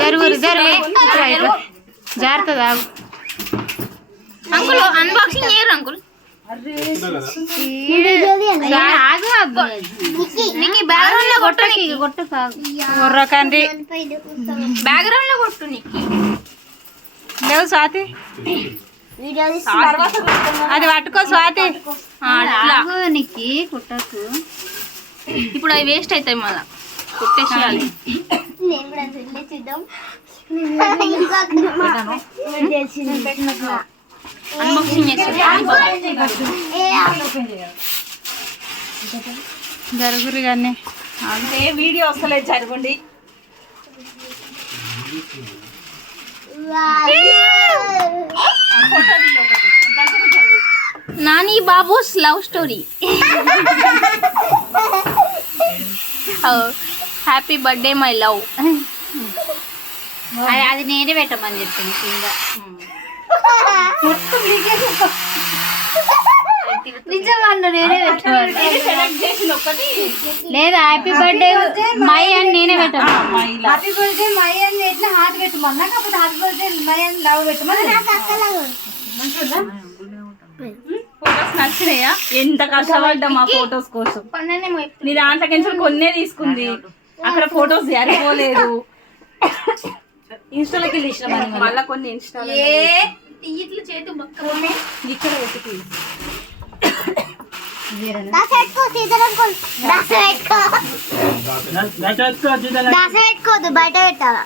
జరుగురు జాగ్రత్త uncle unboxing చేయరు uncle background లో కొట్టు బ్యాక్గ్రౌండ్ లో కొట్టు లేవు స్వాతి అది పట్టుకో స్వాతి నీకు కుట్టకు ఇప్పుడు అవి వేస్ట్ అవుతాయి మళ్ళా కుట్టేసేయాలి అన్బాక్సింగ్ జరుగురు కానీ అంటే వీడియో వస్తలేదు జరగండి నాని బాబూస్ love story happy birthday my love అది నేనే పెట్టమని చెప్పింది కింద లేదా హ్యాపీ బర్త్డే మై అని నేనే పెట్టాను హ్యాపీ బర్త్డే మై అని ఎట్లా హార్ట్ పెట్టమన్నా కాకపోతే హ్యాపీ బర్త్డే మై అని లవ్ పెట్టమని ఫోటోస్ నచ్చినాయా? ఎంత కష్టపడ్డా మా ఫోటోస్ కోసం. నీ దాంట్లోకి కొన్నే తీసుకుంది, అక్కడ ఫోటోస్ సరిపోలేదు. ఇన్స్టాలోకి వెళ్ళి మళ్ళీ కొన్ని ఇన్స్టాలో ఇక్కడ బయట పెట్టాలా